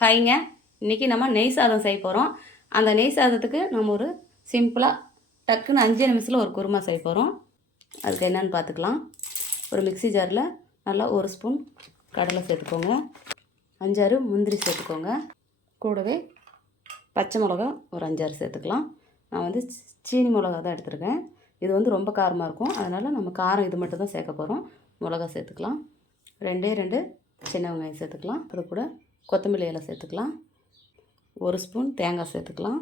ஹாய்ங்க. இன்றைக்கி நம்ம நெய் சாதம் செய்ய போகிறோம். அந்த நெய் சாதத்துக்கு நம்ம ஒரு சிம்பிளாக டக்குன்னு 5 நிமிஷத்தில் ஒரு குருமா செய்ய போகிறோம். அதுக்கு என்னென்னு பார்த்துக்கலாம். ஒரு மிக்ஸி ஜாரில் நல்லா 1 ஸ்பூன் கடலை சேர்த்துக்கோங்க, 5-6 முந்திரி சேர்த்துக்கோங்க. கூடவே பச்சை மிளகா ஒரு 5-6 சேர்த்துக்கலாம். நான் வந்து சீனி மிளகா தான் எடுத்துருக்கேன். இது வந்து ரொம்ப காரமாக இருக்கும், அதனால் நம்ம காரம் இது மட்டும் தான் சேர்க்க போகிறோம். மிளகா சேர்த்துக்கலாம். 2 சின்ன வெங்காயம் சேர்த்துக்கலாம். அது கூட கொத்தமல்லி இலை சேர்த்துக்கலாம். 1 ஸ்பூன் தேங்காய் சேர்த்துக்கலாம்.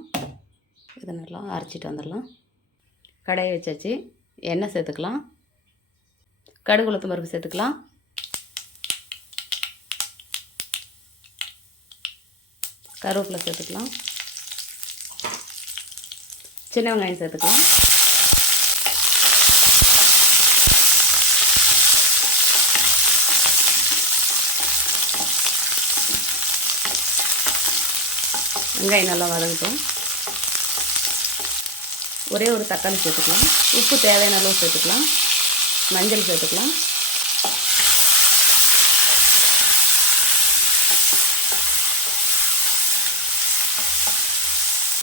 இதை நல்லா அரைச்சிட்டு வந்துடலாம். கடாயை வச்சாச்சு. எண்ணெய் சேர்த்துக்கலாம். கடுகு உளுத்தம் பருப்பு சேர்த்துக்கலாம். கருவேப்பிலை சேர்த்துக்கலாம். சின்ன வெங்காயம் சேர்த்துக்கலாம். வெங்காயம் நல்லா வதங்கட்டும். ஒரே ஒரு தக்காளி சேர்த்துக்கலாம். உப்பு தேவையான அளவு சேர்த்துக்கலாம். மஞ்சள் சேர்த்துக்கலாம்.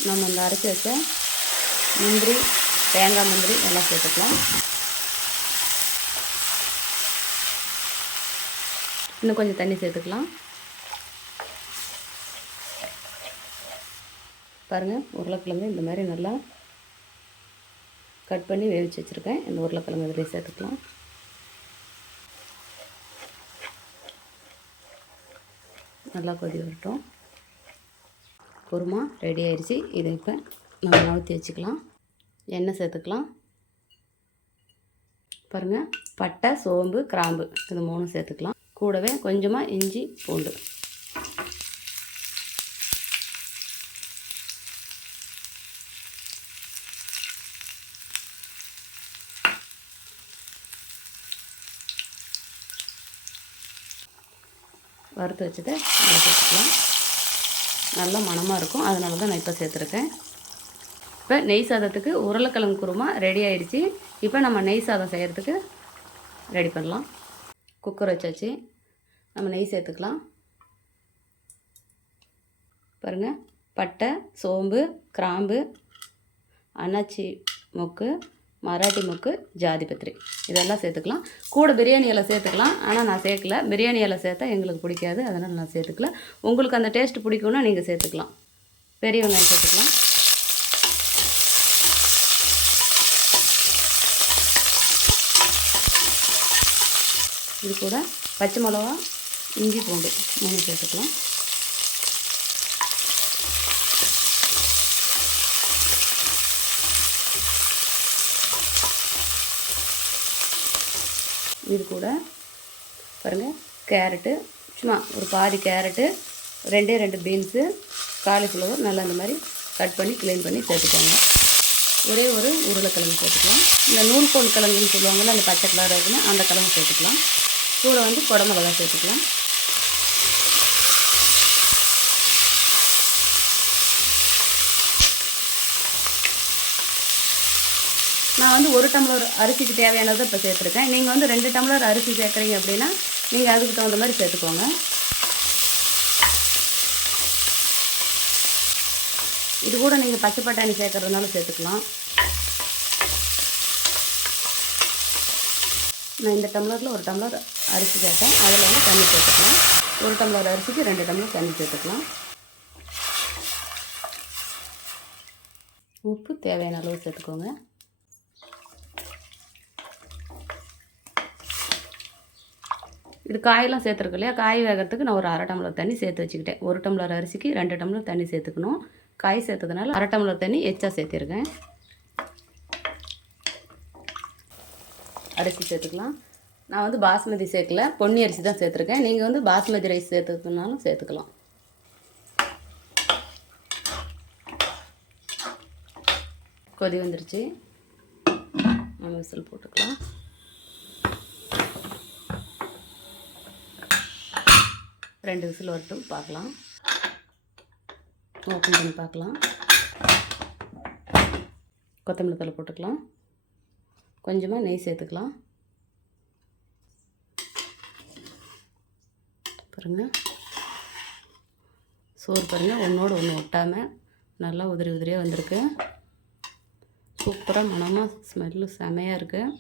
நம்ம இந்த அரைச்சி வச்ச முந்திரி, தேங்காய் முந்திரி எல்லாம் சேர்த்துக்கலாம். இன்னும் கொஞ்சம் தண்ணி சேர்த்துக்கலாம். பாருங்கள், உருளைக்கிழங்கு இந்த மாதிரி நல்லா கட் பண்ணி வேவிச்சு வச்சுருக்கேன். இந்த உருளைக்கிழங்கு இதில் சேர்த்துக்கலாம். நல்லா கொதி வரட்டும். குருமா ரெடி ஆயிடுச்சு. இதை இப்போ நம்ம நவுத்தி வச்சுக்கலாம். எண்ணெய் சேர்த்துக்கலாம். பாருங்கள், பட்டை, சோம்பு, கிராம்பு இது 3 சேர்த்துக்கலாம். கூடவே கொஞ்சமாக இஞ்சி, பூண்டு. வறுத்து வச்சதை சேர்த்துக்கலாம். நல்லா மணமாக இருக்கும், அதனால தான் நான் இப்போ சேர்த்துருக்கேன். இப்போ நெய் சாதத்துக்கு உருளைக்கிழங்கு குருமா ரெடி ஆகிடுச்சு. இப்போ நம்ம நெய் சாதம் செய்கிறதுக்கு ரெடி பண்ணலாம். குக்கர் வச்சாச்சு. நம்ம நெய் சேர்த்துக்கலாம். பாருங்கள், பட்டை, சோம்பு, கிராம்பு, அன்னாச்சி மொக்கு, மராட்டி மொக்கு, ஜாதிபத்திரி இதெல்லாம் சேர்த்துக்கலாம். கூட பிரியாணி இலை சேர்த்துக்கலாம், ஆனால் நான் சேர்க்கல. பிரியாணி இலை சேர்த்தா எங்களுக்கு பிடிக்காது, அதனால் நான் சேர்த்துக்கல. உங்களுக்கு அந்த டேஸ்ட்டு பிடிக்கும்னா நீங்கள் சேர்த்துக்கலாம். பெரிய வெங்காயம் சேர்த்துக்கலாம். இது கூட பச்சை மிளகா, இஞ்சி, பூண்டு 3 சேர்த்துக்கலாம். இது கூட பாருங்கள், கேரட்டு, சும்மா ஒரு பாதி கேரட்டு, 2 பீன்ஸு, காலிஃப்ளவர் நல்லா இந்த மாதிரி கட் பண்ணி க்ளீன் பண்ணி சேர்த்துக்கோங்க. ஒரே ஒரு உருளைக்கிழங்கு சேர்த்துக்கலாம். இந்த நூல்கோல் கிழங்குன்னு சொல்லுவாங்கள்ல, அந்த பச்சை கலர் இருக்குன்னு அந்த கிழங்கு சேர்த்துக்கலாம். கூட வந்து குடமிளகா சேர்த்துக்கலாம். நான் வந்து 1 டம்ளர் அரிசிக்கு தேவையானதை இப்போ சேர்த்துருக்கேன். நீங்கள் வந்து 2 டம்ளர் அரிசி சேர்க்குறீங்க அப்படின்னா நீங்கள் அதுக்கு தகுந்த மாதிரி சேர்த்துக்கோங்க. இது கூட நீங்கள் பச்சை பட்டாணி சேர்க்குறதுனாலும் சேர்த்துக்கலாம். நான் இந்த டம்ளரில் 1 டம்ளர் அரிசி சேர்த்தேன். அதில் வந்து தண்ணி சேர்த்துக்கலாம். 1 டம்ளர் அரிசிக்கு 2 டம்ளர் தண்ணி சேர்த்துக்கலாம். உப்பு தேவையான அளவு சேர்த்துக்கோங்க. இது காயெல்லாம் சேர்த்துருக்கு இல்லையா, காய் வேகிறதுக்கு நான் ஒரு 1/2 டம்ளர் தண்ணி சேர்த்து வச்சுக்கிட்டேன். 1 டம்ளர் அரிசிக்கு 2 டம்ளர் தண்ணி சேர்த்துக்கணும். காய் சேர்த்ததுனால 1/2 டம்ளர் தண்ணி எச்சா சேர்த்திருக்கேன். அரிசி சேர்த்துக்கலாம். நான் வந்து பாஸ்மதி சேர்க்கல, பொன்னி அரிசி தான் சேர்த்துருக்கேன். நீங்கள் வந்து பாஸ்மதி ரைஸ் சேர்த்துக்கணுனாலும் சேர்த்துக்கலாம். கொதி வந்துருச்சு. நம்ம விசில் போட்டுக்கலாம். ரெண்டு விசில் வரட்டும், பார்க்கலாம். ஓப்பன் பண்ணி பார்க்கலாம். கொத்தமல்லி தழை போட்டுக்கலாம். கொஞ்சமாக நெய் சேர்த்துக்கலாம். பாருங்கள், சோறு பாருங்கள் ஒன்றோடு ஒன்று ஒட்டாமல் நல்லா உதிரி உதிரியாக வந்திருக்கு. சூப்பராக மணமாக ஸ்மெல்லு செமையாக இருக்குது.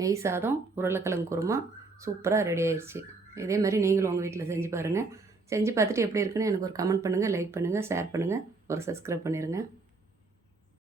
நெய் சாதம் உருளைக்கிழங்கு குருமா சூப்பராக ரெடி ஆயிடுச்சு. இதே மாதிரி நீங்களும் உங்கள் வீட்டில் செஞ்சு பாருங்கள். செஞ்சு பார்த்துட்டு எப்படி இருக்குன்னு எனக்கு ஒரு கமெண்ட் பண்ணுங்கள், லைக் பண்ணுங்கள், ஷேர் பண்ணுங்கள், ஒரு சப்ஸ்கிரைப் பண்ணிடுங்க.